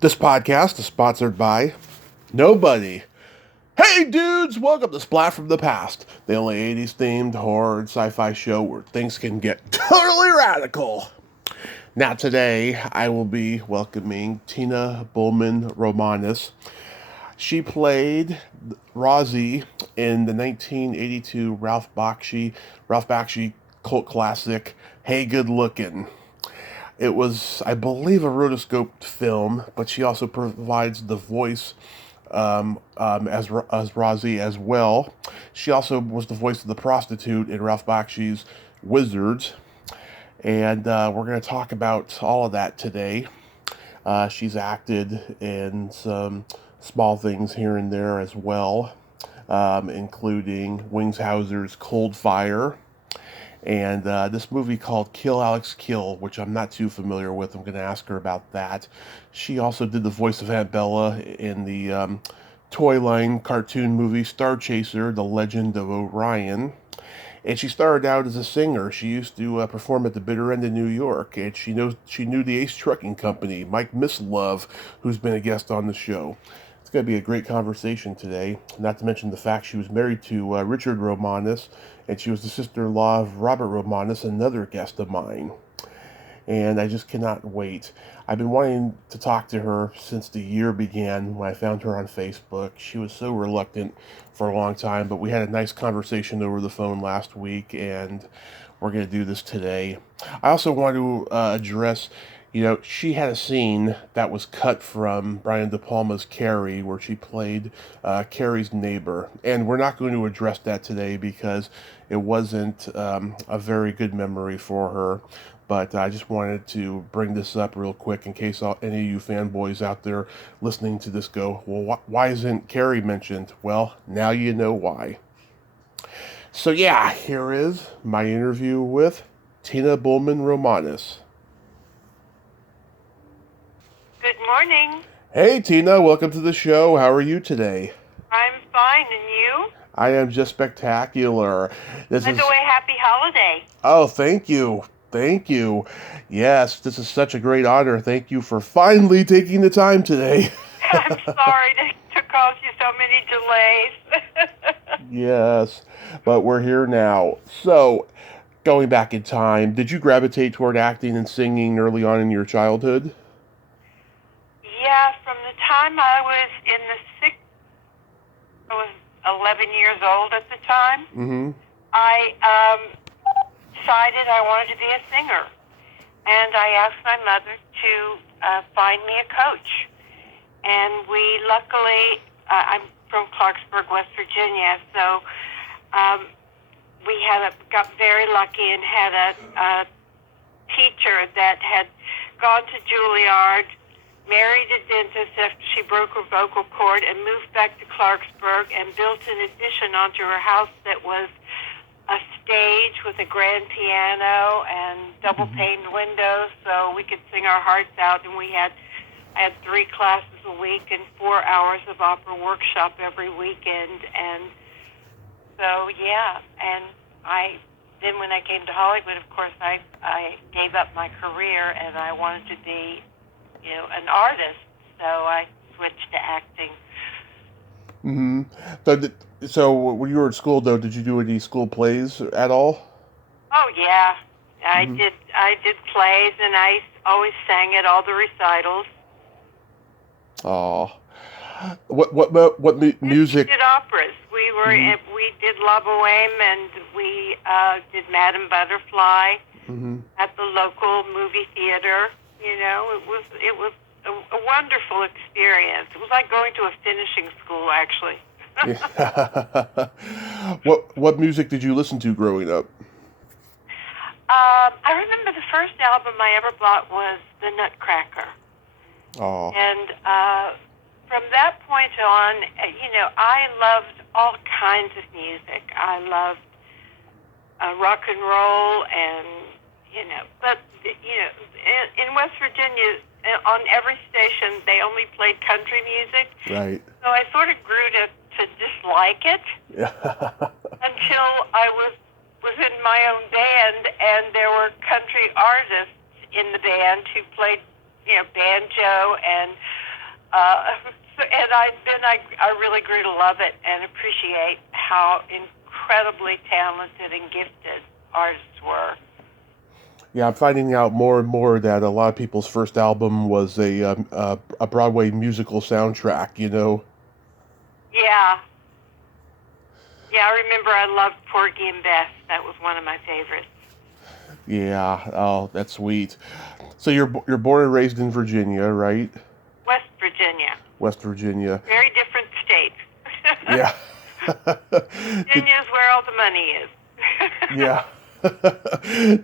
This podcast is sponsored by nobody. Hey dudes, welcome to Splat from the Past, the only 80s themed horror and sci-fi show where things can get totally radical. Now today, I will be welcoming Tina Bohlman Romanus. She played Rozzie in the 1982 Ralph Bakshi cult classic, Hey Good Lookin. It was, I believe, a rotoscoped film, but she also provides the voice as Rozzie as well. She also was the voice of the prostitute in Ralph Bakshi's Wizards, and we're going to talk about all of that today. She's acted in some small things here and there as well, including Wingshauser's Cold Fire, and this movie called Kill Alex Kill, which I'm not too familiar with. I'm going to ask her about that. She also did the voice of Aunt Bella in the toy line cartoon movie Starchaser, The Legend of Orion. And she started out as a singer. She used to perform at the bitter end in New York, and she knew the Ace Trucking Company, Mike Mislove, who's been a guest on the show. It's going to be a great conversation today, not to mention the fact she was married to Richard Romanus, and she was the sister-in-law of Robert Romanus, another guest of mine. And I just cannot wait. I've been wanting to talk to her since the year began when I found her on Facebook. She was so reluctant for a long time, but we had a nice conversation over the phone last week, and we're going to do this today. I also want to address, she had a scene that was cut from Brian De Palma's Carrie, where she played Carrie's neighbor. And we're not going to address that today because it wasn't a very good memory for her. But I just wanted to bring this up real quick in case any of you fanboys out there listening to this go, well, why isn't Carrie mentioned? Well, now you know why. So yeah, here is my interview with Tina Bohlman Romanus. Good morning. Hey Tina, welcome to the show. How are you today? I'm fine, and you? I am just spectacular. By the way, happy holiday. Oh, thank you. Thank you. Yes, this is such a great honor. Thank you for finally taking the time today. I'm sorry to cause you so many delays. Yes, but we're here now. So, going back in time, did you gravitate toward acting and singing early on in your childhood? Yeah, from the time I was in the sixth, I was 11 years old at the time. Mm-hmm. I decided I wanted to be a singer, and I asked my mother to find me a coach. And we luckily, I'm from Clarksburg, West Virginia, so we got very lucky and had a teacher that had gone to Juilliard, married a dentist after she broke her vocal cord, and moved back to Clarksburg and built an addition onto her house that was a stage with a grand piano and double-paned windows, so we could sing our hearts out. And I had 3 classes a week and 4 hours of opera workshop every weekend. And so, yeah, and then when I came to Hollywood, of course, I gave up my career and I wanted to be, an artist. So I switched to acting. Mm-hmm. So when you were at school, though, did you do any school plays at all? Oh, yeah. I did plays, and I always sang at all the recitals. Oh, what music? We did operas. We did La Boheme, and we did Madame Butterfly at the local movie theater. It was a wonderful experience. It was like going to a finishing school, actually. What music did you listen to growing up? I remember the first album I ever bought was The Nutcracker. Oh. And from that point on, I loved all kinds of music. I loved rock and roll, and but in West Virginia, on every station, they only played country music. Right. So I sort of grew to dislike it until I was in my own band, and there were country artists in the band who played, banjo and I really grew to love it and appreciate how incredibly talented and gifted artists were. Yeah, I'm finding out more and more that a lot of people's first album was a Broadway musical soundtrack. Yeah. Yeah, I remember I loved Porgy and Bess. That was one of my favorites. Yeah. Oh, that's sweet. So you're born and raised in Virginia, right? West Virginia. West Virginia. Very different state. Yeah. Virginia's where all the money is. Yeah.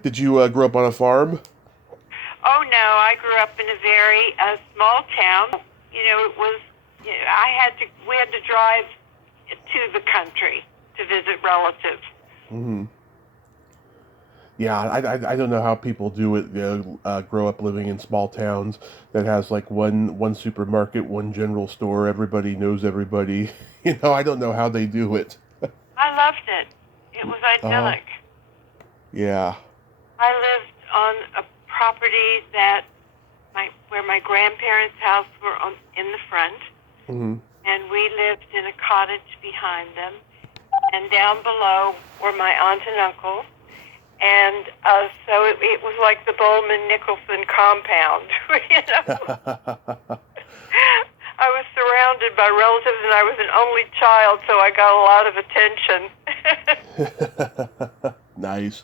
Did you grow up on a farm? Oh no, I grew up in a very small town. It was. We had to drive to the country to visit relatives. Mm-hmm. Yeah, I don't know how people do it. Grow up living in small towns that has like one supermarket, one general store. Everybody knows everybody. I don't know how they do it. I loved it. It was idyllic. Yeah. I lived on a property where my grandparents' house were in the front, Mm-hmm. and we lived in a cottage behind them, and down below were my aunt and uncle, and so it was like the Bohlman-Nicholson compound. I was surrounded by relatives, and I was an only child, so I got a lot of attention. Nice.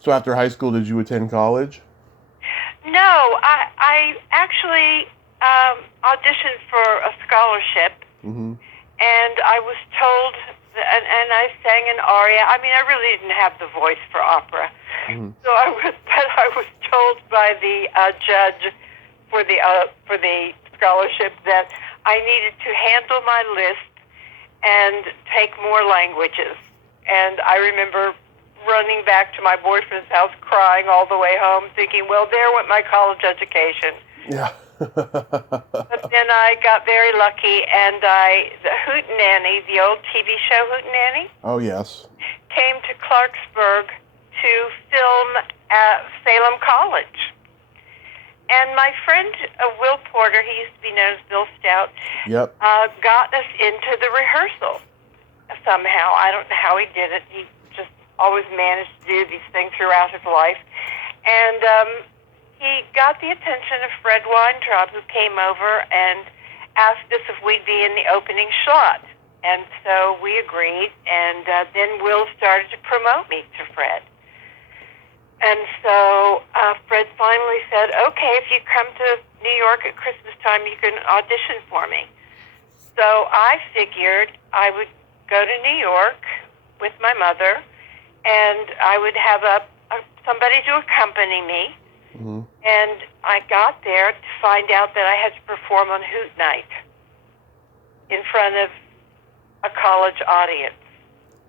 So after high school, did you attend college? No, I actually auditioned for a scholarship, Mm-hmm. and I was told, and I sang an aria. I mean, I really didn't have the voice for opera, Mm-hmm. but I was told by the judge for the scholarship that I needed to handle my list and take more languages. And I remember running back to my boyfriend's house crying all the way home, thinking, well, there went my college education. Yeah. But then I got very lucky, and the Hootenanny, the old TV show Hootenanny, Oh, yes. came to Clarksburg to film at Salem College. And my friend Will Porter, he used to be known as Bill Stout, Yep. got us into the rehearsal somehow. I don't know how he did it. He just always managed to do these things throughout his life. And he got the attention of Fred Weintraub, who came over and asked us if we'd be in the opening shot. And so we agreed, and then Will started to promote me to Fred. And so Fred finally said, okay, if you come to New York at Christmas time, you can audition for me. So I figured I would go to New York with my mother, and I would have somebody to accompany me. Mm-hmm. And I got there to find out that I had to perform on Hoot Night in front of a college audience.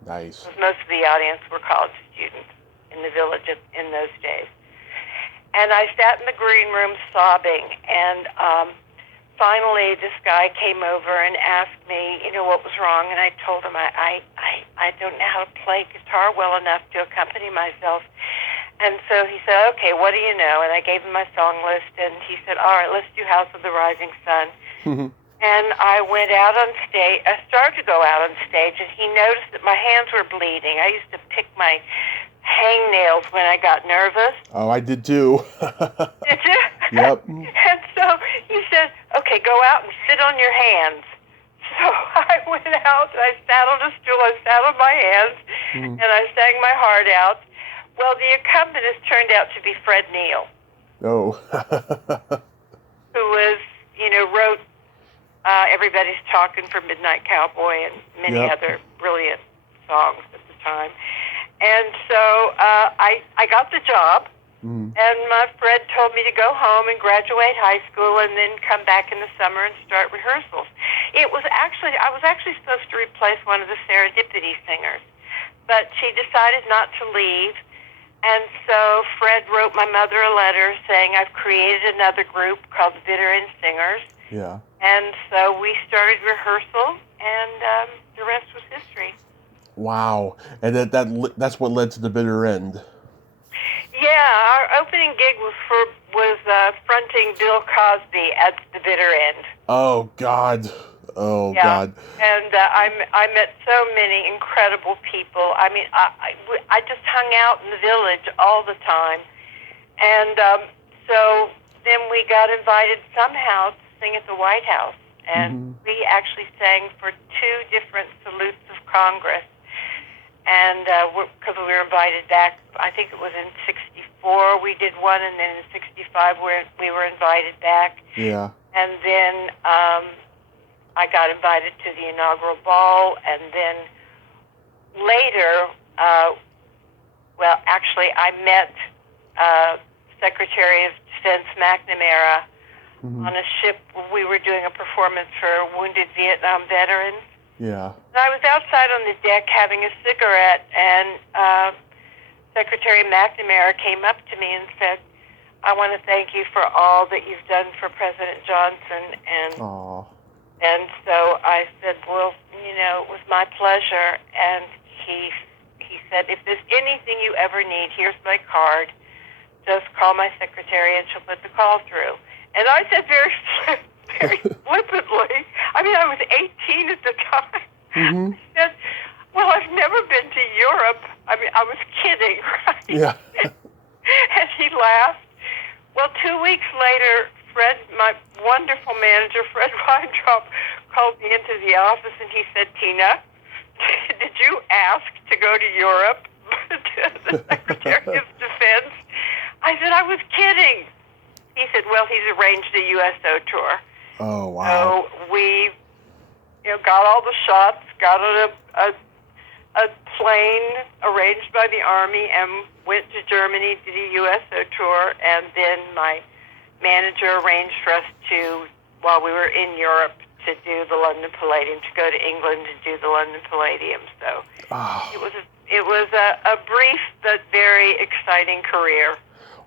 Nice. Most of the audience were college students in the village in those days. And I sat in the green room sobbing, and finally this guy came over and asked me, what was wrong, and I told him I don't know how to play guitar well enough to accompany myself. And so he said, okay, what do you know? And I gave him my song list, and he said, all right, let's do House of the Rising Sun. And I went out on stage. I started to go out on stage, and he noticed that my hands were bleeding. I used to pick my hangnails when I got nervous. Oh, I did too. Did you? Yep. And so he said, okay, go out and sit on your hands. So I went out, and I sat on a stool, I sat on my hands, and I sang my heart out. Well, the accompanist turned out to be Fred Neil. Oh. Who was, wrote Everybody's Talking for Midnight Cowboy and many other brilliant songs at the time. And so I got the job, and my Fred told me to go home and graduate high school and then come back in the summer and start rehearsals. I was actually supposed to replace one of the Serendipity singers, but she decided not to leave. And so Fred wrote my mother a letter saying, I've created another group called the Bitter End Singers. Yeah. And so we started rehearsal, and the rest was history. Wow. And that's what led to the Bitter End. Yeah, our opening gig was fronting Bill Cosby at the Bitter End. Oh God. Oh Yeah, God. and I met so many incredible people. I mean, I just hung out in the village all the time, and so then we got invited somehow to sing at the White House, and Hmm. we actually sang for two different salutes of Congress, and because we were invited back, I think it was in '64 we did one, and then in '65 we were invited back, Yeah. and then I got invited to the inaugural ball, and then later, well, actually, I met Secretary of Defense McNamara Hmm. on a ship. We were doing a performance for wounded Vietnam veterans. Yeah. And I was outside on the deck having a cigarette, and Secretary McNamara came up to me and said, "I want to thank you for all that you've done for President Johnson." Aw. And so I said, "Well, it was my pleasure." And he said, "If there's anything you ever need, here's my card. Just call my secretary and she'll put the call through." And I said very flippantly, I mean, I was 18 at the time. Hmm. I said, "Well, I've never been to Europe." I mean, I was kidding, right? Yeah. And he laughed. Well, 2 weeks later, Fred, my wonderful manager, Fred Weintraub, called me into the office and he said, "Tina, did you ask to go to Europe?" To the Secretary of Defense. I said, "I was kidding." He said, "Well, he's arranged a USO tour." Oh wow. So we got all the shots, got on a plane arranged by the Army, and went to Germany, did a USO tour, and then my manager arranged for us to, while we were in Europe, to do the London Palladium, to go to England to do the London Palladium. So Ah. it was a brief but very exciting career.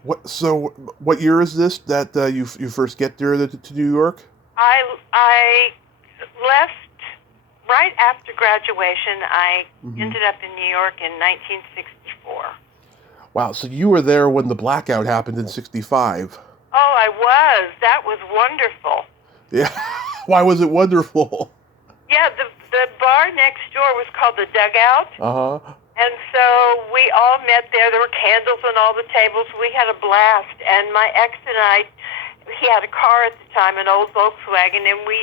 What? So, what year is this that you first get there to New York? I left right after graduation. I Hmm. ended up in New York in 1964. Wow. So you were there when the blackout happened in '65. Oh, I was. That was wonderful. Yeah. Why was it wonderful? Yeah, the bar next door was called the Dugout, Uh huh. and so we all met there. There were candles on all the tables. We had a blast, and my ex and I, he had a car at the time, an old Volkswagen, and we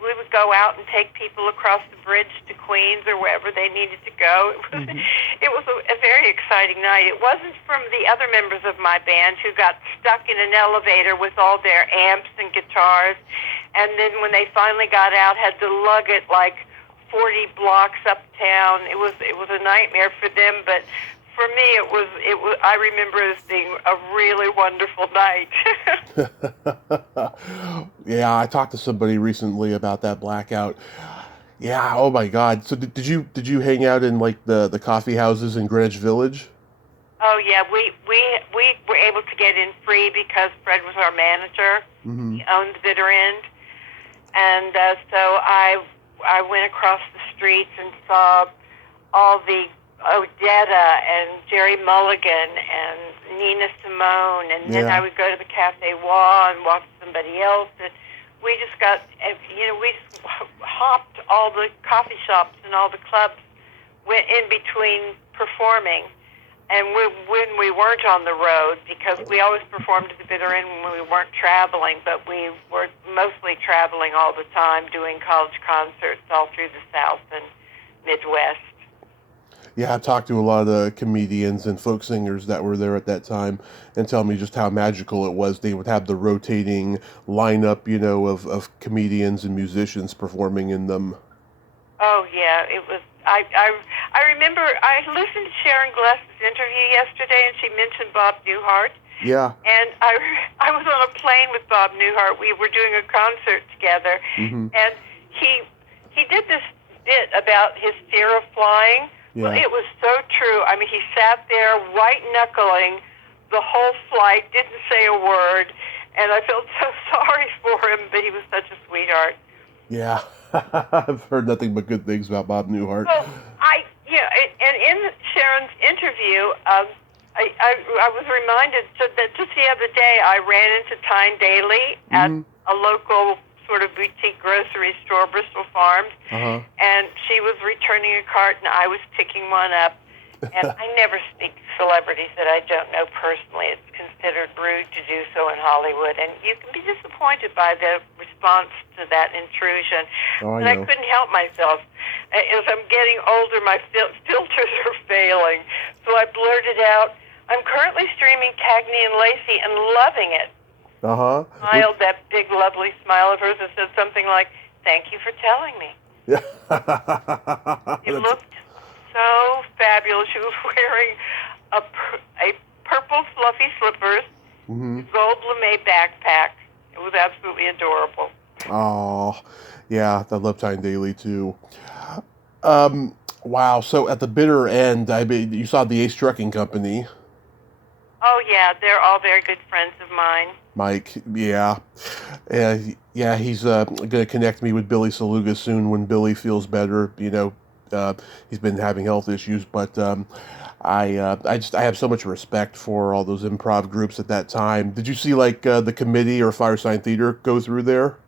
would go out and take people across the bridge to Queens or wherever they needed to go. It was a very exciting night. It wasn't from the other members of my band who got stuck in an elevator with all their amps and guitars, and then when they finally got out, had to lug it like 40 blocks uptown. It was a nightmare for them, but for me, it was. I remember it as being a really wonderful night. Yeah, I talked to somebody recently about that blackout. Yeah. Oh my God. So did you hang out in like the coffee houses in Greenwich Village? Oh yeah, we were able to get in free because Fred was our manager. Hmm. He owned the bitter end, and so I went across the streets and saw all the Odetta and Jerry Mulligan and Nina Simone, and then Yeah. I would go to the Cafe Wah and watch somebody else, and we just got, we just hopped all the coffee shops and all the clubs, went in between performing, and when we weren't on the road, because we always performed at the bitter end when we weren't traveling, but we were mostly traveling all the time, doing college concerts all through the South and Midwest. Yeah, I talked to a lot of the comedians and folk singers that were there at that time and tell me just how magical it was. They would have the rotating lineup, of comedians and musicians performing in them. Oh yeah, it was. I remember I listened to Sharon Gless's interview yesterday, and she mentioned Bob Newhart. Yeah. And I was on a plane with Bob Newhart. We were doing a concert together, Hmm. and he did this bit about his fear of flying. Well, Yeah. it was so true. I mean, he sat there white knuckling the whole flight, didn't say a word, and I felt so sorry for him. But he was such a sweetheart. Yeah. I've heard nothing but good things about Bob Newhart. Well, and in Sharon's interview, I was reminded that just the other day I ran into Tyne Daly at Mhm. a local sort of boutique grocery store, Bristol Farms, and she was returning a cart, and I was picking one up. And I never speak to celebrities that I don't know personally. It's considered rude to do so in Hollywood, and you can be disappointed by the response to that intrusion. But I couldn't help myself. As I'm getting older, my filters are failing. So I blurted out, I'm currently streaming Cagney and Lacey and loving it. Smiled that big, lovely smile of hers and said something like, thank you for telling me. Yeah. It looked so fabulous. She was wearing a purple fluffy slippers, gold lame backpack. It was absolutely adorable. Oh, yeah, the Liptine Daily too. Wow. So at the bitter end, I mean, you saw the Ace Trucking Company. Oh yeah, they're all very good friends of mine. Mike, yeah, he's going to connect me with Billy Saluga soon when Billy feels better. He's been having health issues, but I have so much respect for all those improv groups at that time. Did you see the Committee or Firesign Theater go through there?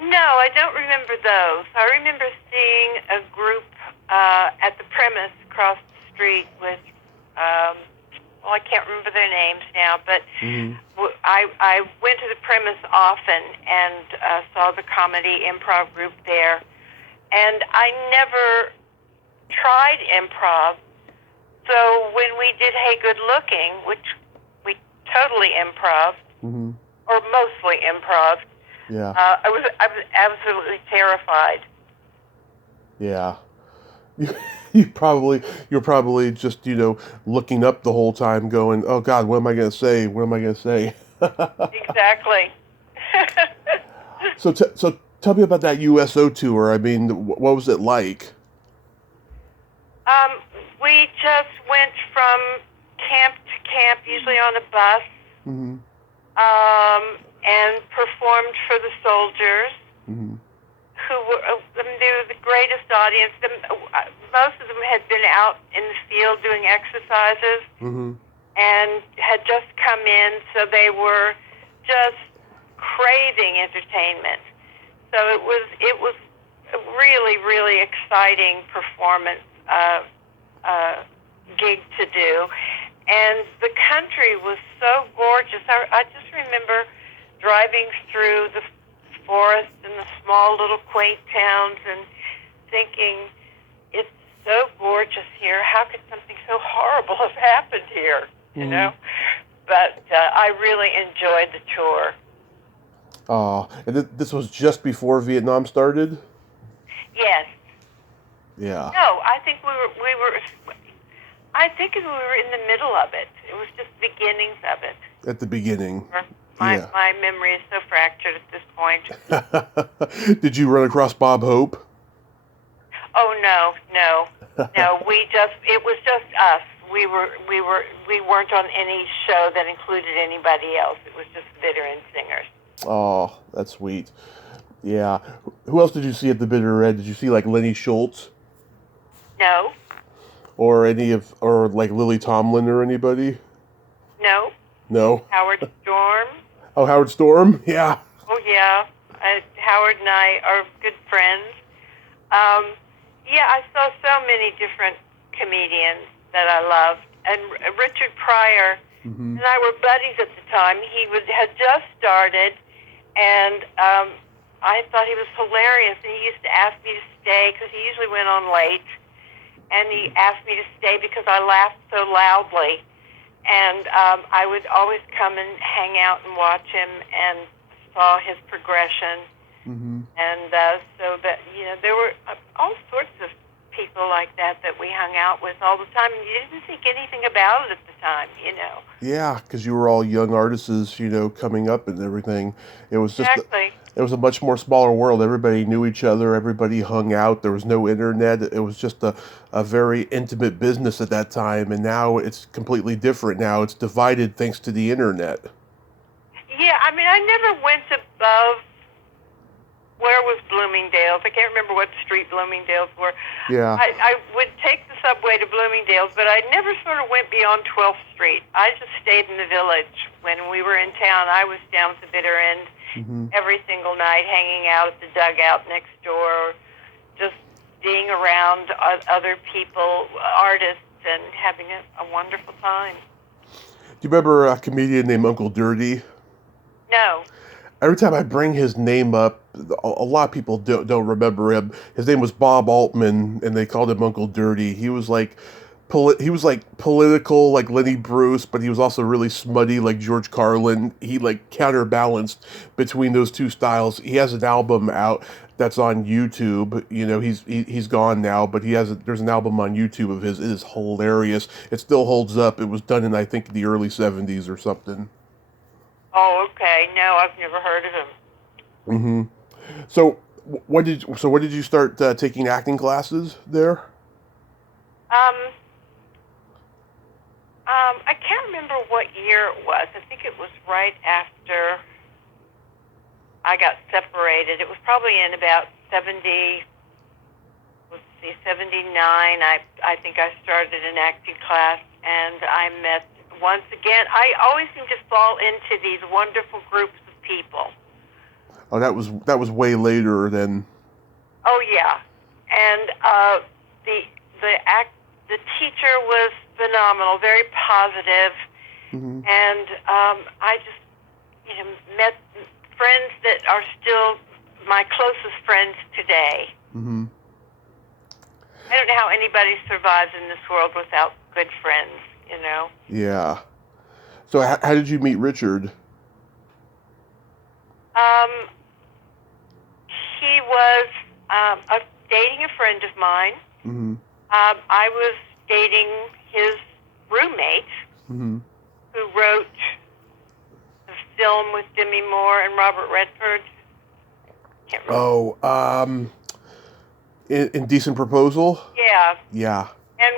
No, I don't remember those. I remember seeing a group at the Premise across the street with, I can't remember their names now, but I went to the Premise often and saw the comedy improv group there. And I never tried improv. So when we did Hey Good Looking, which we totally improv, or mostly improv, I was absolutely terrified. Yeah. You're probably just, looking up the whole time going, oh God, what am I going to say? What am I going to say? Exactly. So tell me about that USO tour. I mean, what was it like? We just went from camp to camp, usually on a bus, and performed for the soldiers, who were they were the greatest audience. Most of them had been out in the field doing exercises and had just come in, so they were just craving entertainment. So it was a really, really exciting performance gig to do. And the country was so gorgeous. I just remember driving through the forest and the small little quaint towns and thinking, it's so gorgeous here. How could something so horrible have happened here? You know? But I really enjoyed the tour. And this was just before Vietnam started? Yes. Yeah. No, I think we were in the middle of it. It was just the beginnings of it. At the beginning. My memory is so fractured at this point. Did you run across Bob Hope? Oh no. It was just us. We weren't on any show that included anybody else. It was just Bitter and Singers. Oh, that's sweet. Yeah. Who else did you see at the bitter end? Did you see Lenny Schultz? No. Or Lily Tomlin or anybody? No. No. Howard Storm. Oh, Howard Storm? Yeah. Oh yeah. Howard and I are good friends. I saw so many different comedians that I loved, and Richard Pryor and I were buddies at the time. He had just started. And I thought he was hilarious. And he used to ask me to stay because he usually went on late. And he asked me to stay because I laughed so loudly. And I would always come and hang out and watch him and saw his progression. And so that, there were all sorts of people like that we hung out with all the time. And you didn't think anything about it at the time, Yeah, because you were all young artists, coming up and everything. It was just it was a much more smaller world. Everybody knew each other. Everybody hung out. There was no internet. It was just a very intimate business at that time. And now it's completely different. Now it's divided thanks to the internet. Yeah, I mean, I never went above, where was Bloomingdale's? I can't remember what street Bloomingdale's were. Yeah. I would take the subway to Bloomingdale's, but I never sort of went beyond 12th Street. I just stayed in the village. When we were in town, I was down at the bitter end, Mm-hmm. every single night, hanging out at the dugout next door, just being around other people, artists, and having a wonderful time. Do you remember a comedian named Uncle Dirty? No. Every time I bring his name up, a lot of people don't remember him. His name was Bob Altman, and they called him Uncle Dirty. He was like, he was like political, like Lenny Bruce, but he was also really smutty, like George Carlin. He like counterbalanced between those two styles. He has an album out that's on YouTube. You know, he's gone now, but there's an album on YouTube of his. It is hilarious. It still holds up. It was done in, I think, the early '70s or something. Oh, okay. No, I've never heard of him. Mm-hmm. So when did you start taking acting classes there? I can't remember what year it was. I think it was right after I got separated. It was probably in about 79. I think I started an acting class, and I met, once again, I always seem to fall into these wonderful groups of people. Oh, that was way later than. Oh yeah, and the teacher was phenomenal, very positive, Mm-hmm. and I just met friends that are still my closest friends today. Mm-hmm. I don't know how anybody survives in this world without good friends, you know. Yeah. So how did you meet Richard? He was dating a friend of mine. Mm-hmm. I was dating his roommate, Mm-hmm. who wrote the film with Demi Moore and Robert Redford. Can't remember. Oh, Indecent Proposal? Yeah. Yeah. And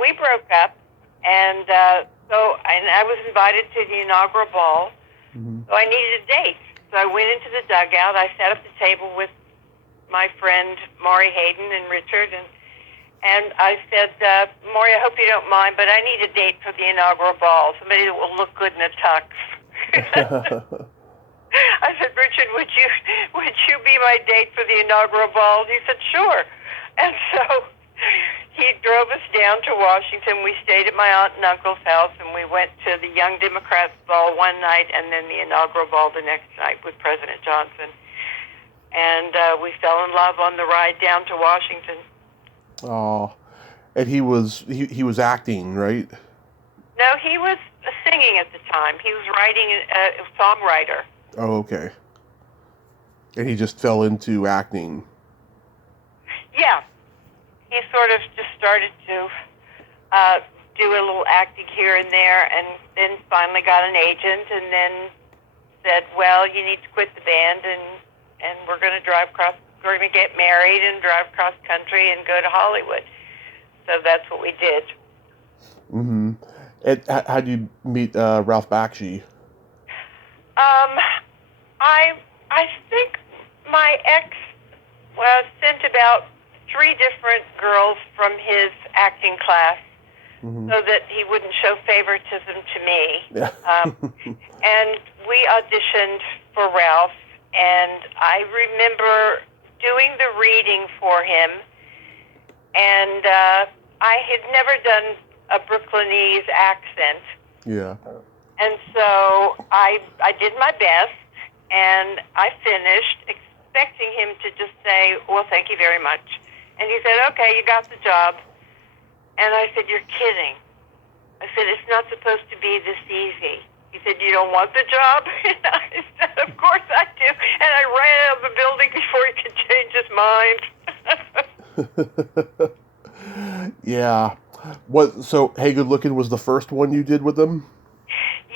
we broke up, and and I was invited to the inaugural ball, Mm-hmm. so I needed a date. So I went into the dugout. I sat at the table with my friend Maury Hayden and Richard, and I said, Maury, I hope you don't mind, but I need a date for the inaugural ball, somebody that will look good in a tux. I said, Richard, would you be my date for the inaugural ball? He said, sure. And so he drove us down to Washington. We stayed at my aunt and uncle's house, and we went to the Young Democrats ball one night and then the inaugural ball the next night with President Johnson. And we fell in love on the ride down to Washington. Oh, and he was acting, right? No, he was singing at the time. He was writing a songwriter. Oh, okay. And he just fell into acting. Yeah. He sort of just started to do a little acting here and there, and then finally got an agent, and then said, well, you need to quit the band, and we're going to we're going to get married and drive cross country and go to Hollywood. So that's what we did. Mm-hmm. And how did you meet Ralph Bakshi? I think my ex sent about 3 different girls from his acting class, Mm-hmm. so that he wouldn't show favoritism to me. Yeah. And we auditioned for Ralph, and I remember doing the reading for him, and I had never done a Brooklynese accent. Yeah. And so I did my best, and I finished expecting him to just say, well, thank you very much. And he said, okay, you got the job. And I said, you're kidding. I said, it's not supposed to be this easy. He said, you don't want the job? And I said, of course I do. And I ran out of the building before he could change his mind. Yeah. So Hey Good Lookin was the first one you did with them?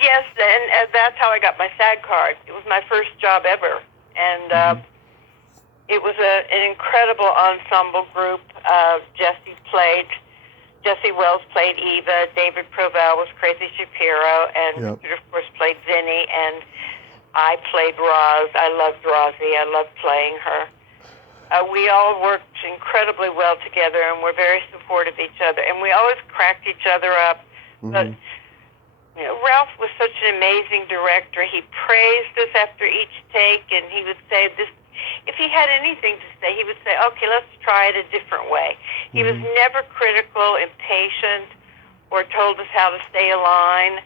Yes, and that's how I got my SAG card. It was my first job ever. And it was an incredible ensemble group. Jesse Wells played Eva, David Proval was Crazy Shapiro, and Richard, of course, played Zinni, and I played Roz. I loved Rozzie. I loved playing her. We all worked incredibly well together, and were very supportive of each other, and we always cracked each other up. But Ralph was such an amazing director. He praised us after each take, and he would say this. If he had anything to say, he would say, "Okay, let's try it a different way." He was never critical, impatient, or told us how to stay a line.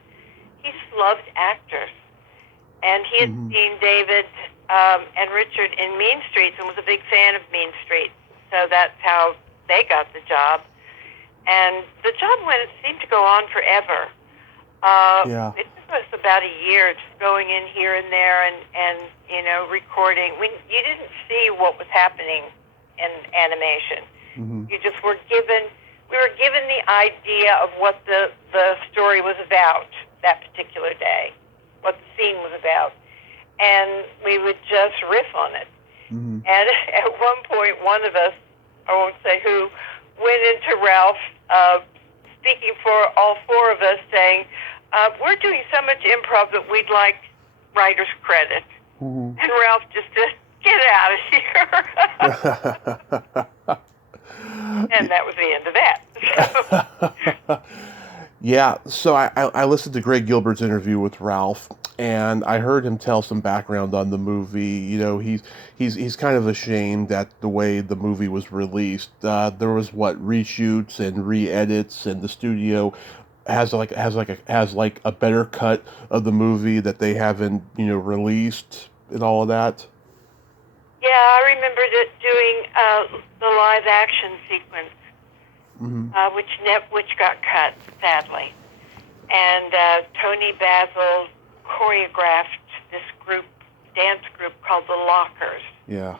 He just loved actors, and he had seen David and Richard in Mean Streets and was a big fan of Mean Streets. So that's how they got the job, and the job seemed to go on forever. It took us about a year just going in here and there and recording. You didn't see what was happening in animation. You just we were given the idea of what the story was about that particular day, what the scene was about. And we would just riff on it. And at one point, one of us, I won't say who, went into Ralph, speaking for all four of us, saying, we're doing so much improv that we'd like writer's credit. And Ralph just said, get out of here. And that was the end of that. Yeah, so I listened to Greg Gilbert's interview with Ralph, and I heard him tell some background on the movie. He's kind of ashamed at the way the movie was released. There was reshoots and re-edits, and the studio has a better cut of the movie that they haven't released and all of that. Yeah, I remember doing the live action sequence, which got cut sadly, and Tony Basil choreographed this dance group called the Lockers. Yeah.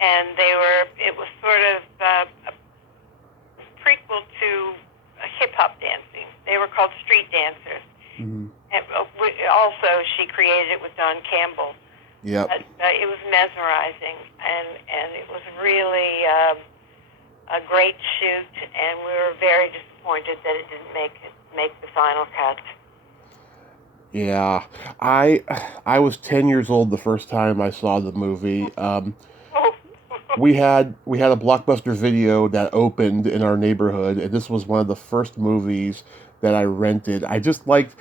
And it was sort of a prequel to hip hop dancing. They were called street dancers. And also, she created it with Don Campbell. Yeah. It was mesmerizing, and it was really a great shoot, and we were very disappointed that it didn't make the final cut. Yeah, I was 10 years old the first time I saw the movie. We had a Blockbuster Video that opened in our neighborhood, and this was one of the first movies that I rented. I liked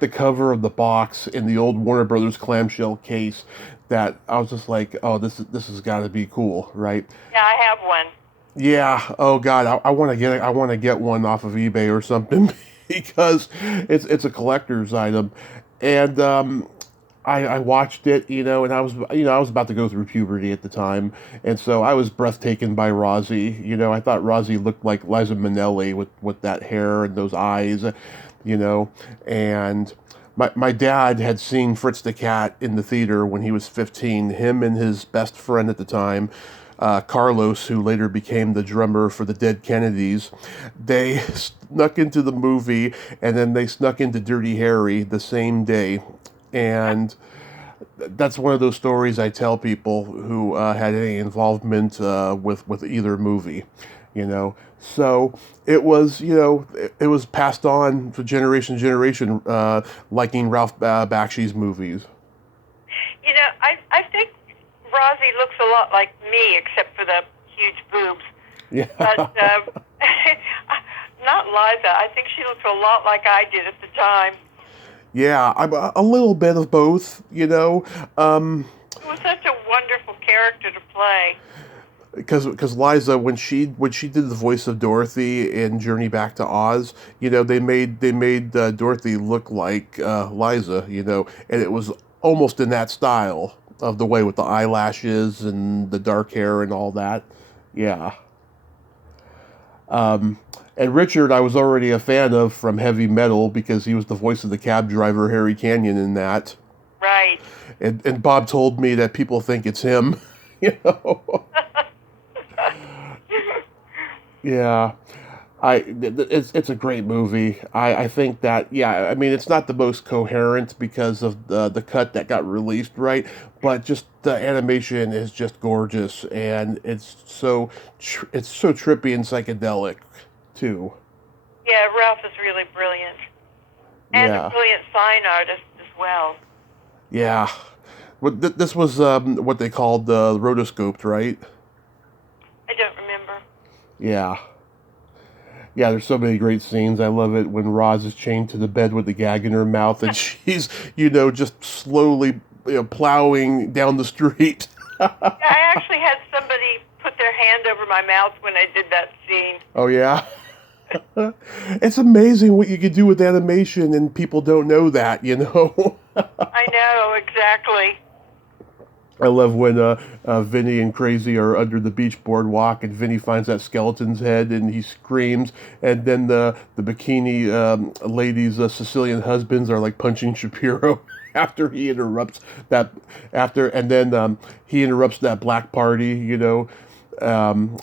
the cover of the box in the old Warner Brothers clamshell case. That I was just like, oh, this has got to be cool, right? Yeah, I have one. Yeah. Oh God, I want to get one off of eBay or something because it's a collector's item, and I watched it, and I was about to go through puberty at the time, and so I was breathtaken by Rozzie. I thought Rozzie looked like Liza Minnelli with that hair and those eyes, and my dad had seen Fritz the Cat in the theater when he was 15. Him and his best friend at the time, Carlos, who later became the drummer for the Dead Kennedys, they snuck into the movie, and then they snuck into Dirty Harry the same day. And that's one of those stories I tell people who had any involvement with either movie, So it was, it was passed on to generation to generation, liking Ralph Bakshi's movies. I think Rozzie looks a lot like me, except for the huge boobs. Yeah. But not Liza. I think she looks a lot like I did at the time. Yeah, I'm a little bit of both, It was such a wonderful character to play. Because Liza, when she did the voice of Dorothy in Journey Back to Oz, they made Dorothy look like Liza, and it was almost in that style of the way with the eyelashes and the dark hair and all that. Yeah. And Richard, I was already a fan of from Heavy Metal because he was the voice of the cab driver Harry Canyon in that. Right. And Bob told me that people think it's him. Yeah. It's a great movie. I think that, yeah, I mean, it's not the most coherent because of the cut that got released, right? But just the animation is just gorgeous, and it's so trippy and psychedelic, too. Yeah, Ralph is really brilliant. And a brilliant sign artist as well. Yeah. This was what they called rotoscoped, right? I don't remember. Yeah. Yeah, there's so many great scenes. I love it when Roz is chained to the bed with the gag in her mouth, and she's, just slowly, plowing down the street. Yeah, I actually had somebody put their hand over my mouth when I did that scene. Oh yeah. It's amazing what you can do with animation, and people don't know that, I know, exactly. I love when Vinny and Crazy are under the beach boardwalk, and Vinny finds that skeleton's head, and he screams, and then the bikini ladies' Sicilian husbands are like punching Shapiro after he interrupts and then he interrupts that black party, and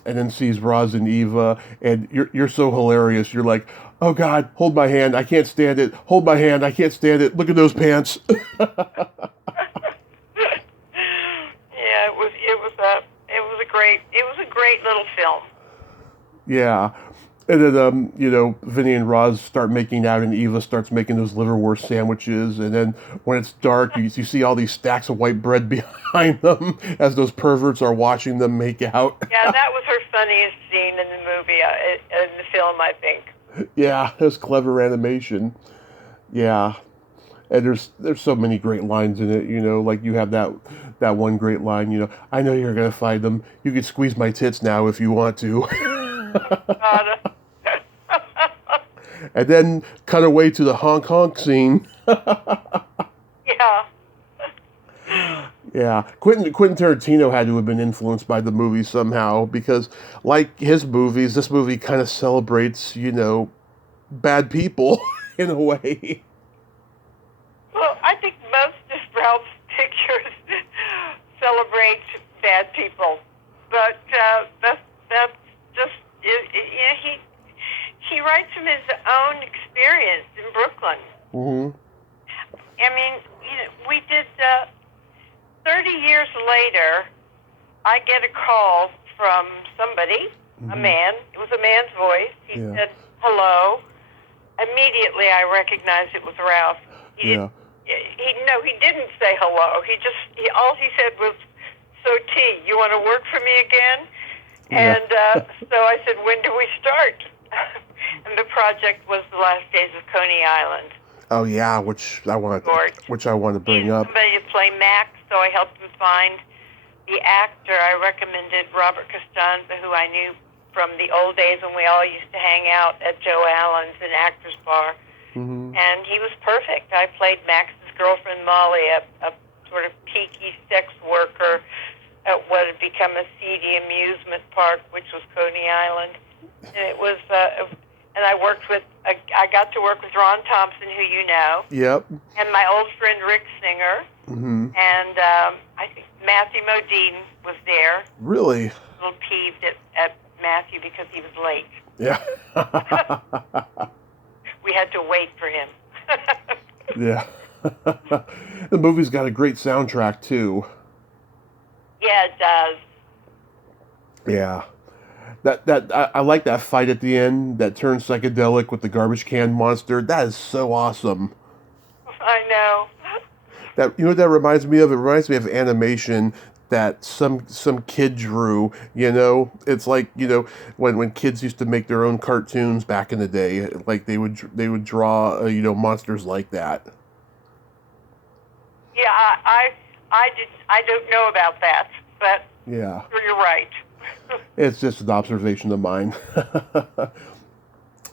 then sees Roz and Eva, and you're so hilarious. You're like, oh God, hold my hand, I can't stand it. Hold my hand, I can't stand it. Look at those pants. Yeah, it was a great little film. Yeah. And then, Vinny and Roz start making out, and Eva starts making those liverwurst sandwiches. And then when it's dark, you see all these stacks of white bread behind them as those perverts are watching them make out. Yeah, that was her funniest scene in the movie, in the film, I think. Yeah, it's clever animation. Yeah. And there's so many great lines in it, like you have that one great line, I know you're going to find them. You can squeeze my tits now if you want to. And then cut away to the honk honk scene. Yeah. Yeah. Quentin Tarantino had to have been influenced by the movie somehow, because like his movies, this movie kind of celebrates, bad people in a way. Well, I think most of Ralph's pictures celebrate bad people, but that's just he writes from his own experience in Brooklyn. Mm-hmm. I mean, we did 30 years later. I get a call from somebody, a man. It was a man's voice. He said hello. Immediately, I recognized it was Ralph. He didn't say hello. All he said was, "So T, you want to work for me again?" Yeah. And so I said, "When do we start?" And the project was The Last Days of Coney Island. Oh yeah, which I want to bring up. Somebody to play Max, so I helped him find the actor. I recommended Robert Costanza, who I knew from the old days when we all used to hang out at Joe Allen's, an actor's bar. Mm-hmm. And he was perfect. I played Max's girlfriend Molly, a sort of peaky sex worker at what had become a seedy amusement park, which was Coney Island. And it was, and I got to work with Ron Thompson, who you know. Yep. And my old friend Rick Singer. Mm-hmm. And I think Matthew Modine was there. Really? A little peeved at Matthew because he was late. Yeah. We had to wait for him. Yeah. The movie's got a great soundtrack too. Yeah, it does. Yeah. I like that fight at the end that turns psychedelic with the garbage can monster. That is so awesome. I know. What that reminds me of? It reminds me of animation that some kid drew. It's like when kids used to make their own cartoons back in the day. Like they would draw monsters like that. Yeah, I don't know about that, but yeah, you're right. It's just an observation of mine.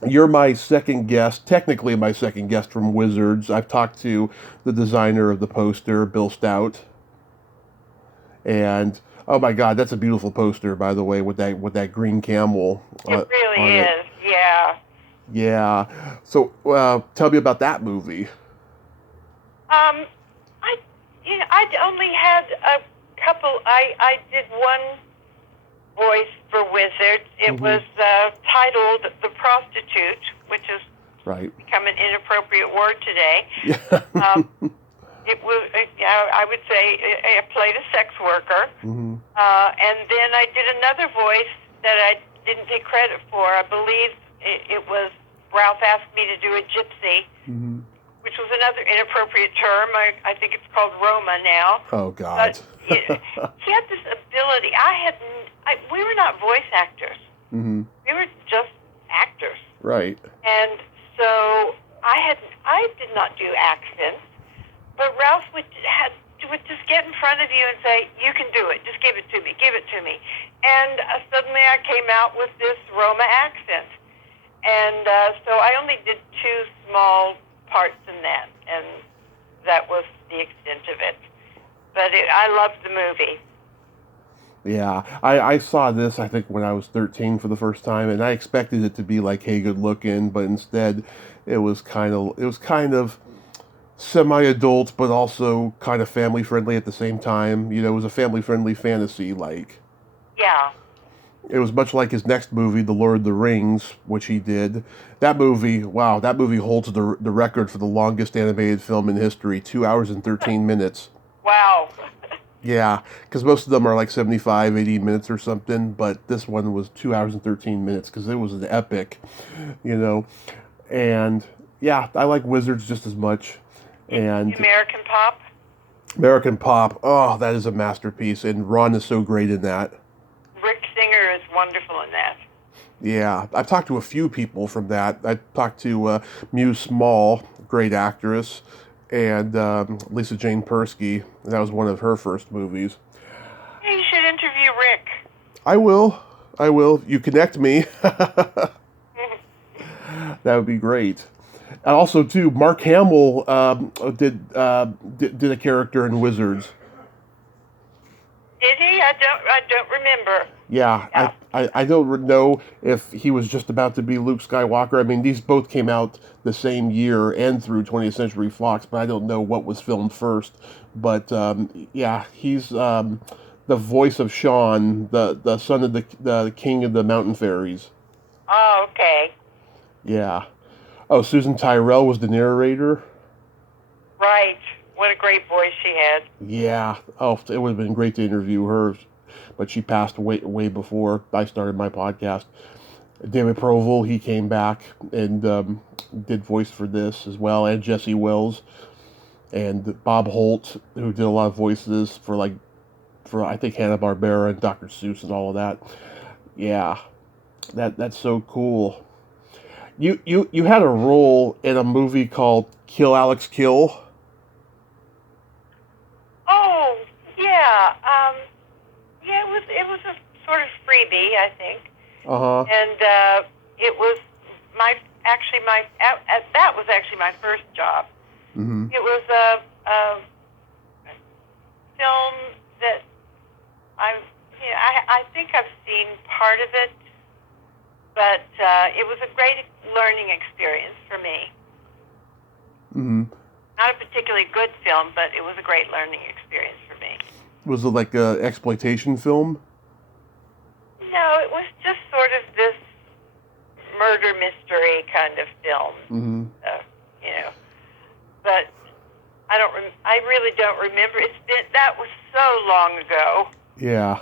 You're my second guest, technically my second guest from Wizards. I've talked to the designer of the poster, Bill Stout. And oh my God, that's a beautiful poster, by the way, with that green camel. It really is, yeah. Yeah. So tell me about that movie. I only had a couple. I did one voice for Wizards. It was titled "The Prostitute," which has become an inappropriate word today. It was, I would say, I played a sex worker, and then I did another voice that I didn't take credit for. I believe it was Ralph asked me to do a gypsy, which was another inappropriate term. I think it's called Roma now. Oh God! But he had this ability. We were not voice actors. We were just actors. Right. And so I did not do accents, but Ralph would just get in front of you and say, "You can do it. Just give it to me. Give it to me." And suddenly I came out with this Roma accent. And so I only did 2 small parts in that, and that was the extent of it. But I loved the movie. Yeah, I saw this, I think, when I was 13 for the first time, and I expected it to be like Hey, Good Lookin, but instead it was kind of semi-adult, but also kind of family-friendly at the same time. You know, it was a family-friendly fantasy, like. Yeah. It was much like his next movie, The Lord of the Rings, which he did. That movie, wow, that movie holds the record for the longest animated film in history, 2 hours and 13 minutes. Wow. Yeah, because most of them are like 75, 80 minutes or something, but this one was 2 hours and 13 minutes because it was an epic, you know. And yeah, I like Wizards just as much. And American Pop? American Pop, oh, that is a masterpiece, and Ron is so great in that. Rick Singer is wonderful in that. Yeah, I've talked to a few people from that. I talked to Muse Small, great actress, and Lisa Jane Persky. That was one of her first movies. You should interview Rick. I will. You connect me. That would be great. And also, too, Mark Hamill did a character in Wizards. Did he? I don't remember. Yeah, Yeah. I don't know if he was just about to be Luke Skywalker. I mean, these both came out the same year and through 20th Century Fox, but I don't know what was filmed first. But yeah, he's the voice of Sean, the son of the king of the mountain fairies. Oh, okay. Yeah. Oh, Susan Tyrrell was the narrator. Right. What a great voice she had. Yeah. Oh, it would have been great to interview her, but she passed way before I started my podcast. David Proval, he came back and did voice for this as well, and Jesse Wells, and Bob Holt, who did a lot of voices for I think Hanna-Barbera and Dr. Seuss and all of that. Yeah, that's so cool. You had a role in a movie called Kill Alex Kill. Oh, yeah. Yeah, it was a sort of freebie, I think. Uh-huh. And it was that was actually my first job. Mm-hmm. It was a film that I think I've seen part of it, but it was a great learning experience for me. Mm-hmm. Not a particularly good film, but it was a great learning experience for me. Was it like a exploitation film? No, it was just sort of this murder mystery kind of film. Mm-hmm. But I really don't remember. That was so long ago. Yeah.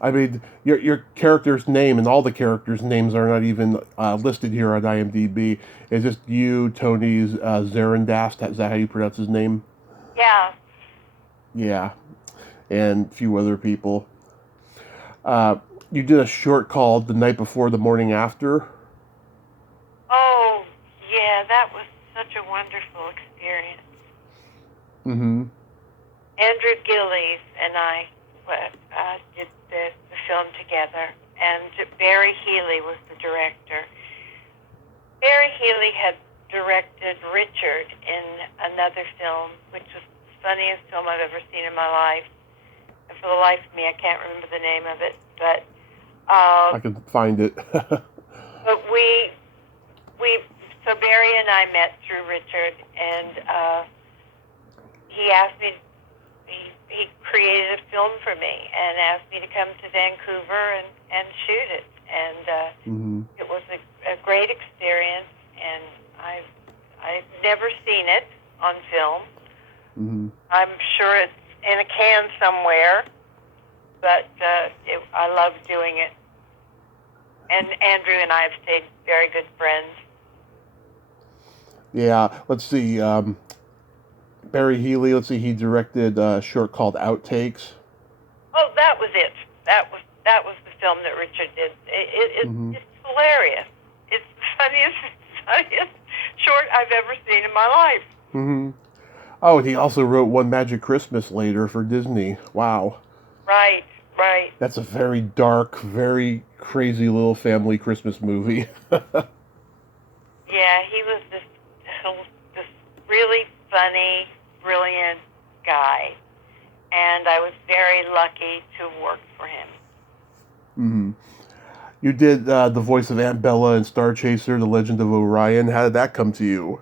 I mean, your character's name and all the characters' names are not even listed here on IMDb. It's just you, Tony Zarandast. Is that how you pronounce his name? Yeah. Yeah. And a few other people. You did a short called The Night Before the Morning After. Oh, yeah, that was such a wonderful experience. Mm-hmm. Andrew Gillies and I did the film together, and Barry Healy was the director. Barry Healy had directed Richard in another film, which was the funniest film I've ever seen in my life. And for the life of me, I can't remember the name of it, but I can find it. but so Barry and I met through Richard, and he asked me. He created a film for me and asked me to come to Vancouver and shoot it, and Mm-hmm. it was a great experience. And I've never seen it on film. Mm-hmm. I'm sure it's in a can somewhere, but I love doing it. And Andrew and I have stayed very good friends. Yeah, let's see. Barry Healy, he directed a short called Outtakes. Oh, that was it. That was the film that Richard did. Mm-hmm. It's hilarious. funniest short I've ever seen in my life. Mm-hmm. Oh, and he also wrote One Magic Christmas later for Disney. Wow. Right, right. That's a very dark, very crazy little family Christmas movie. Yeah, he was this really funny, brilliant guy, and I was very lucky to work for him. Mm-hmm. You did the voice of Aunt Bella in Starchaser, The Legend of Orion. How did that come to you?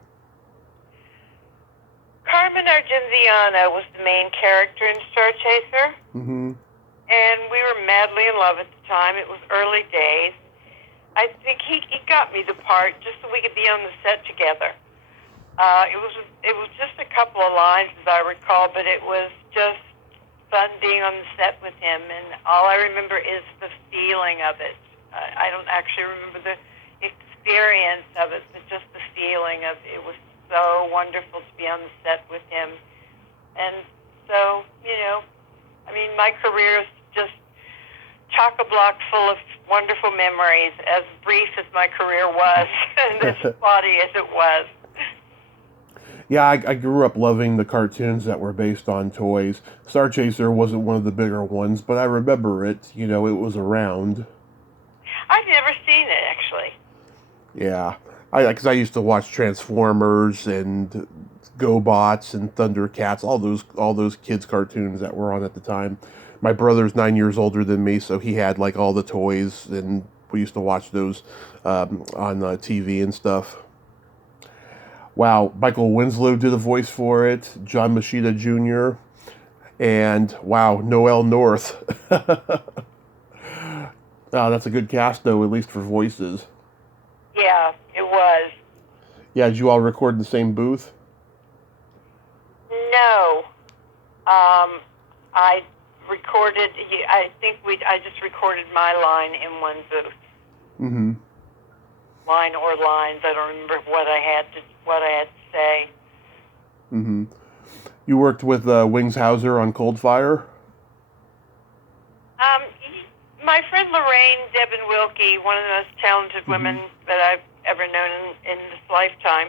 Carmen Argenziano was the main character in Starchaser, Mm-hmm. and we were madly in love at the time. It was early days. I think he got me the part just so we could be on the set together. It was just a couple of lines, as I recall, but it was just fun being on the set with him, and all I remember is the feeling of it. I don't actually remember the experience of it, but just the feeling of it was so wonderful to be on the set with him. And so, my career is just chock-a-block full of wonderful memories, as brief as my career was, and as spotty as it was. Yeah, I grew up loving the cartoons that were based on toys. Starchaser wasn't one of the bigger ones, but I remember it. It was around. I've never seen it, actually. Yeah, because I used to watch Transformers and GoBots and Thundercats, all those kids cartoons that were on at the time. My brother's 9 years older than me, so he had like all the toys, and we used to watch those on TV and stuff. Wow, Michael Winslow did a voice for it, John Machida Jr., and wow, Noel North. That's a good cast, though, at least for voices. Yeah, it was. Yeah, did you all record in the same booth? No. I recorded, I just recorded my line in one booth. Mm-hmm. Line or lines, I don't remember what I had to say. Mm-hmm. You worked with Wings Hauser on Cold Fire? My friend Lorraine Debin Wilkie, one of the most talented women that I've ever known in this lifetime,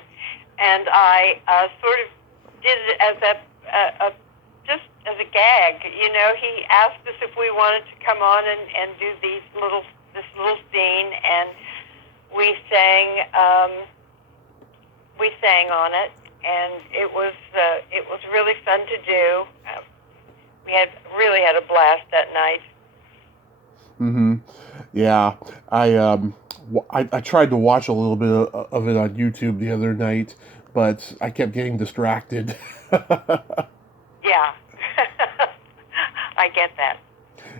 and I sort of did it as just as a gag. He asked us if we wanted to come on and do this little scene, and we sang on it, and it was really fun to do. We really had a blast that night. Mm-hmm. Yeah, I tried to watch a little bit of it on YouTube the other night, but I kept getting distracted. Yeah, I get that.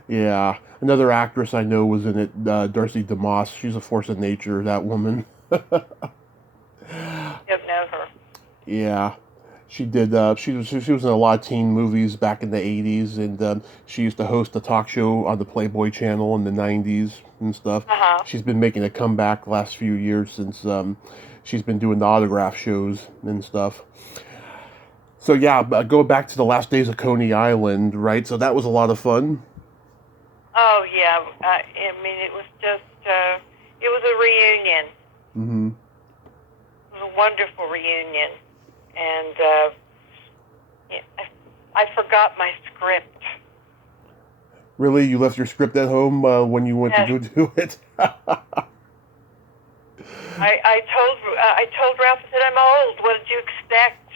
Yeah, another actress I know was in it, Darcy DeMoss. She's a force of nature, that woman. Don't know her. Yeah, she did. She was in a lot of teen movies back in the '80s, and she used to host a talk show on the Playboy Channel in the '90s and stuff. Uh-huh. She's been making a comeback the last few years since she's been doing the autograph shows and stuff. So yeah, going back to the last days of Coney Island, right? So that was a lot of fun. Oh yeah, it was just it was a reunion. Mm-hmm. It was a wonderful reunion, and I forgot my script. Really, you left your script at home when you went to go do it? I told Ralph, I said, I'm old. What did you expect?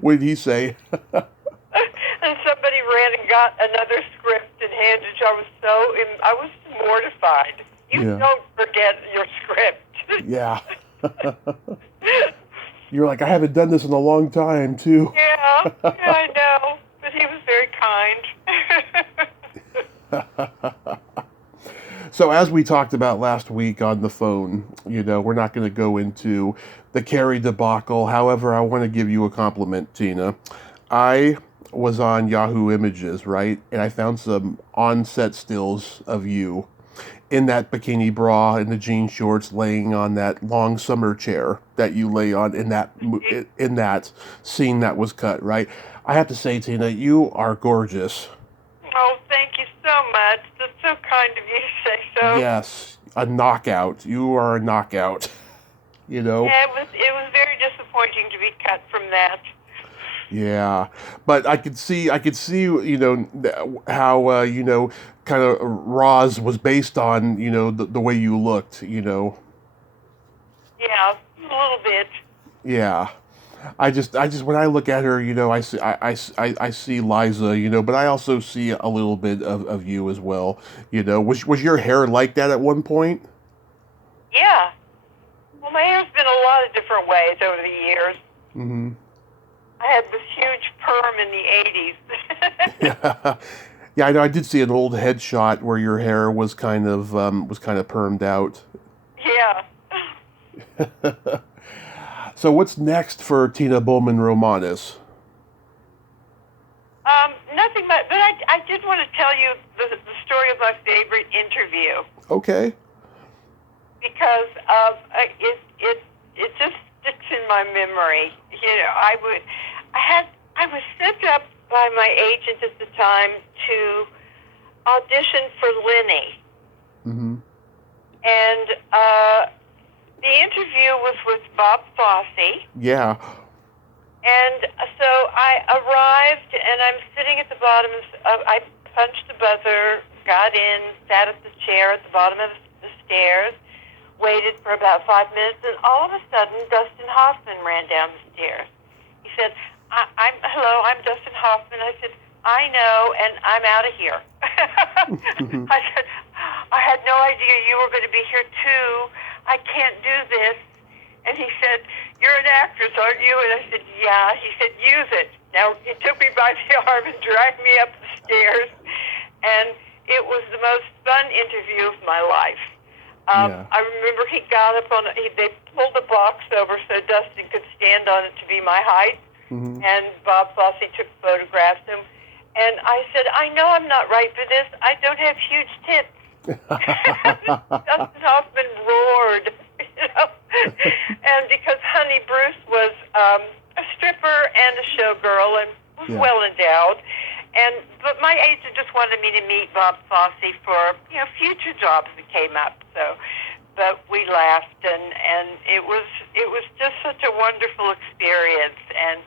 What did he say? And somebody ran and got another script and handed it. I was mortified. You don't forget your script. Yeah. You're like, I haven't done this in a long time, too. Yeah, I know. But he was very kind. So as we talked about last week on the phone, we're not going to go into the Carrie debacle. However, I want to give you a compliment, Tina. I was on Yahoo Images, right? And I found some on-set stills of you in that bikini bra and the jean shorts laying on that long summer chair that you lay on in that scene that was cut, right? I have to say, Tina, you are gorgeous. Oh, thank you so much. That's so kind of you to say so. Yes. a knockout. You are a knockout. You know. Yeah, it was very disappointing to be cut from that. Yeah, but I could see, you know, how you know, kind of Roz was based on, you know, the way you looked, you know. Yeah, a little bit. Yeah, I just when I look at her, you know, I see Liza, you know, but I also see a little bit of you as well, you know. Was your hair like that at one point? Yeah. Well, my hair's been a lot of different ways over the years. Mm-hmm. I had this huge perm in the 80s. Yeah, yeah, I know. I did see an old headshot where your hair was kind of permed out. Yeah. So what's next for Tina Bohlman Romanus? Nothing much, but I did want to tell you the story of my favorite interview Okay. because it just sticks in my memory. You know, I was set up by my agent at the time to audition for Lenny, Mm-hmm. and the interview was with Bob Fosse. Yeah. And so I arrived, and I'm sitting at the bottom. I punched the buzzer, got in, sat at the chair at the bottom of the stairs, waited for about 5 minutes, and all of a sudden, Dustin Hoffman ran down the stairs. He said, hello, I'm Dustin Hoffman. I said, I know, and I'm out of here. I said, I had no idea you were going to be here, too. I can't do this. And he said, you're an actress, aren't you? And I said, yeah. He said, use it. Now, he took me by the arm and dragged me up the stairs. And it was the most fun interview of my life. Yeah. I remember he got up they pulled a box over so Dustin could stand on it to be my height. Mm-hmm. And Bob Fosse took photographs of him. And I said, I know I'm not right for this. I don't have huge tits. Dustin Hoffman roared, you know. And because Honey Bruce was a stripper and a showgirl and was well endowed, but my agent just wanted me to meet Bob Fosse for future jobs that came up. So, but we laughed, and it was just such a wonderful experience. And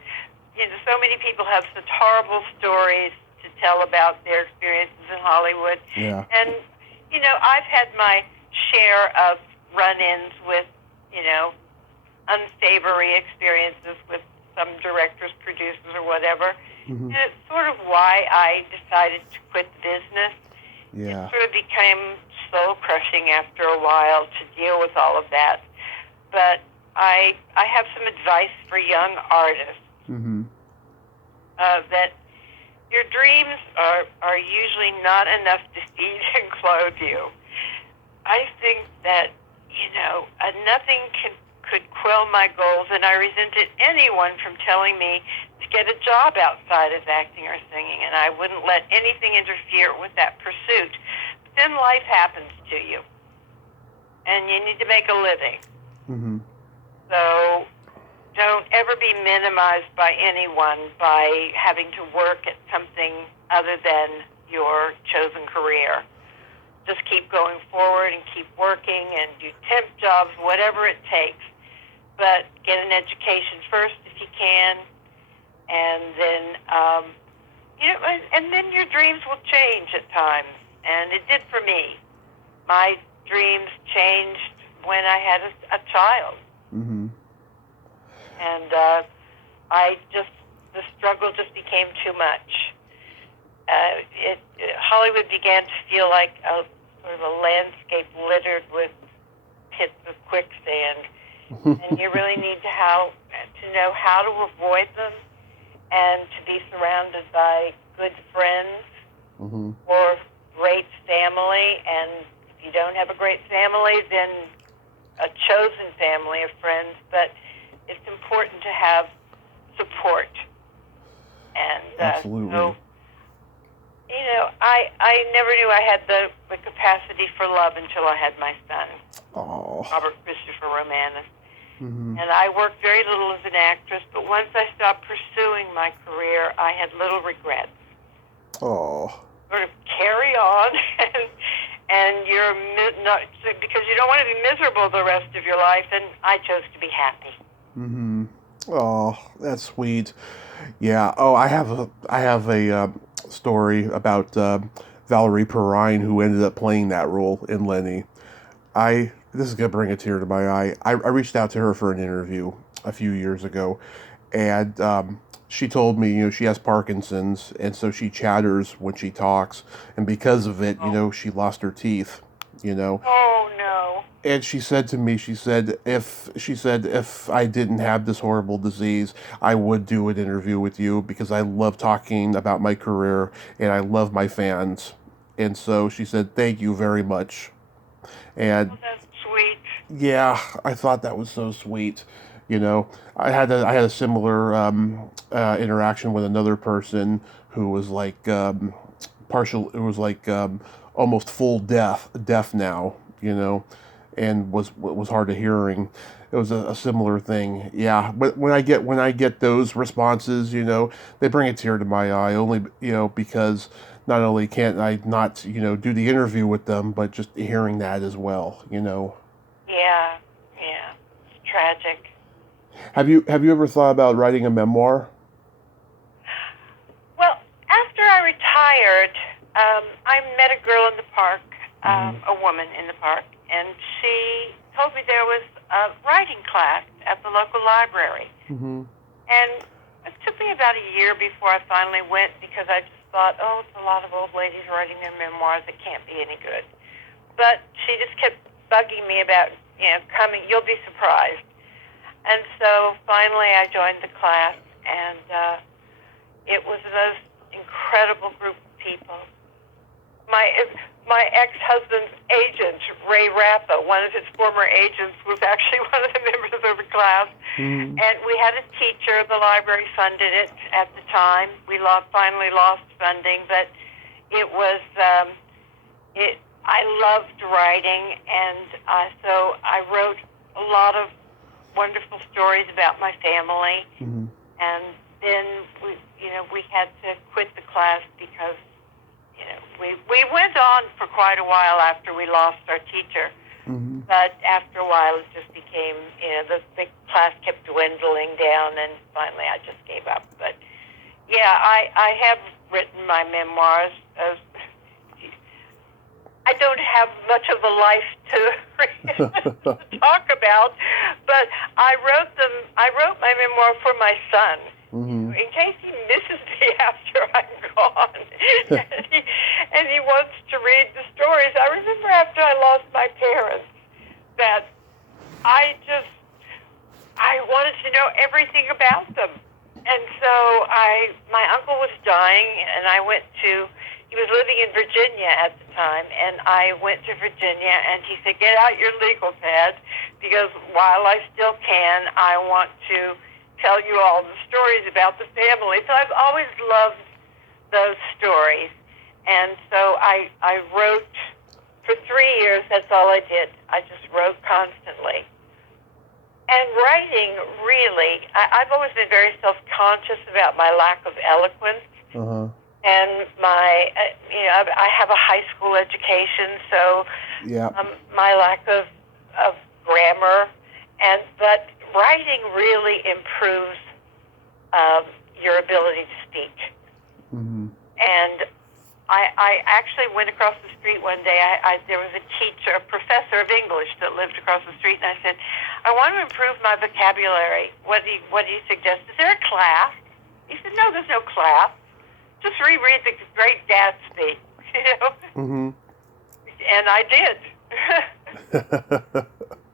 so many people have such horrible stories to tell about their experiences in Hollywood. Yeah. And I've had my share of run-ins with unsavory experiences with some directors, producers, or whatever. Mm-hmm. And it's sort of why I decided to quit the business. Yeah. It sort of became soul-crushing after a while to deal with all of that. But I have some advice for young artists. Mm-hmm. That your dreams are usually not enough to feed and clothe you. I think that nothing could quell my goals, and I resented anyone from telling me to get a job outside of acting or singing, and I wouldn't let anything interfere with that pursuit. But then life happens to you, and you need to make a living. Mm-hmm. So don't ever be minimized by anyone by having to work at something other than your chosen career. Just keep going forward and keep working and do temp jobs, whatever it takes. But get an education first if you can, and then and then your dreams will change at times, and it did for me. My dreams changed when I had a child, Mm-hmm. and the struggle just became too much. Hollywood began to feel like a sort of a landscape littered with pits of quicksand, and you really need to know how to avoid them, and to be surrounded by good friends Mm-hmm. or great family. And if you don't have a great family, then a chosen family of friends. But it's important to have support. And Absolutely. so, I never knew I had the capacity for love until I had my son, Oh. Robert Christopher Romanus. Mm-hmm. And I worked very little as an actress, but once I stopped pursuing my career, I had little regrets. Oh. Sort of carry on and and you're not, because you don't want to be miserable the rest of your life, and I chose to be happy. Mm-hmm. Oh, that's sweet. Yeah. Oh, I have a story about Valerie Perrine, who ended up playing that role in Lenny. This is gonna bring a tear to my eye. I reached out to her for an interview a few years ago, and she told me, she has Parkinson's, and so she chatters when she talks, and because of it, she lost her teeth. Oh no. And she said to me, if I didn't have this horrible disease, I would do an interview with you because I love talking about my career and I love my fans. And so she said, thank you very much. And Oh, that's sweet. yeah, I thought that was so sweet. I had a similar interaction with another person who was like partial. It was like almost full deaf now. And was hard of hearing. It was a similar thing. Yeah, but when I get those responses, they bring a tear to my eye. Only because not only can't I not do the interview with them, but just hearing that as well. Yeah, yeah. It's tragic. Have you ever thought about writing a memoir? Well, after I retired, I met a girl in the park, a woman in the park, and she told me there was a writing class at the local library. Mm-hmm. And it took me about a year before I finally went because I just thought, oh, it's a lot of old ladies writing their memoirs. It can't be any good. But she just kept bugging me about, coming. You'll be surprised. And so finally I joined the class, and it was the most incredible group of people. My ex-husband's agent, Ray Rappa, one of his former agents, was actually one of the members of the class. Mm-hmm. And we had a teacher. The library funded it at the time. We finally lost funding, but it was, I loved writing, and so I wrote a lot of wonderful stories about my family. Mm-hmm. And then we had to quit the class because we went on for quite a while after we lost our teacher. Mm-hmm. But after a while, it just became, the class kept dwindling down, and finally I just gave up. But yeah, I have written my memoirs. I don't have much of a life to talk about, but I wrote my memoir for my son. Mm-hmm. In case he misses me after I'm gone, and he wants to read the stories. I remember after I lost my parents that I wanted to know everything about them. And so my uncle was dying, and he was living in Virginia at the time, and I went to Virginia, and he said, get out your legal pad, because while I still can, I want to tell you all the stories about the family. So I've always loved those stories. And so I wrote for 3 years. That's all I did. I just wrote constantly. And writing, really, I've always been very self-conscious about my lack of eloquence. Uh-huh. And I have a high school education, so Yeah. My lack of grammar, but writing really improves your ability to speak. Mm-hmm. And I actually went across the street one day. There was a teacher, a professor of English that lived across the street, and I said, I want to improve my vocabulary. What do you suggest? Is there a class? He said, no, there's no class. Just reread The Great Gatsby, Mm-hmm. And I did.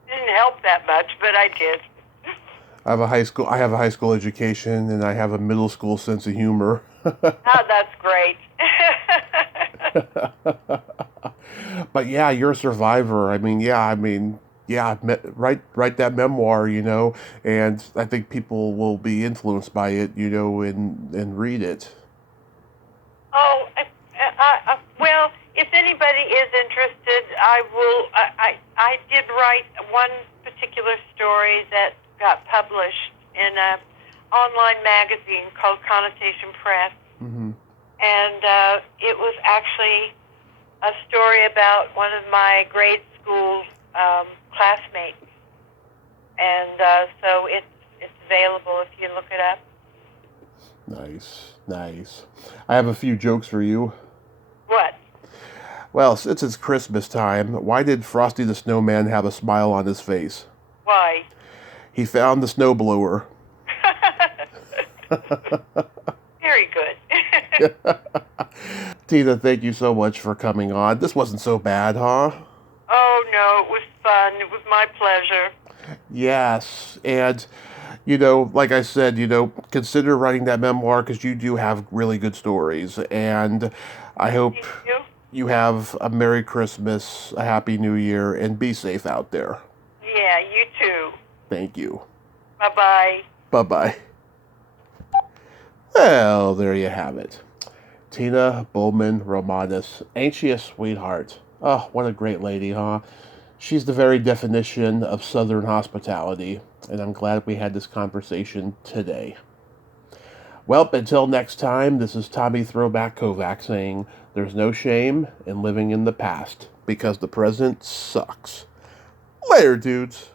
Didn't help that much, but I did. I have a high school education, and I have a middle school sense of humor. Oh, that's great. But yeah, you're a survivor. Write that memoir, and I think people will be influenced by it, and read it. Oh, well, if anybody is interested, I will. I did write one particular story that got published in an online magazine called Connotation Press, Mm-hmm. and it was actually a story about one of my grade school classmates, and so it's available if you look it up. Nice, nice. I have a few jokes for you. What? Well, since it's Christmas time, why did Frosty the Snowman have a smile on his face? Why? He found the snowblower. Very good. Tina, thank you so much for coming on. This wasn't so bad, huh? Oh, no, it was fun. It was my pleasure. Yes, and, like I said, consider writing that memoir because you do have really good stories, and I hope you have a Merry Christmas, a Happy New Year, and be safe out there. Yeah, you too. Thank you. Bye-bye. Bye-bye. Well, there you have it. Tina Bohlman Romanus. Ain't she a sweetheart? Oh, what a great lady, huh? She's the very definition of Southern hospitality, and I'm glad we had this conversation today. Well, until next time, this is Tommy Throwback Kovac saying, there's no shame in living in the past, because the present sucks. Later, dudes.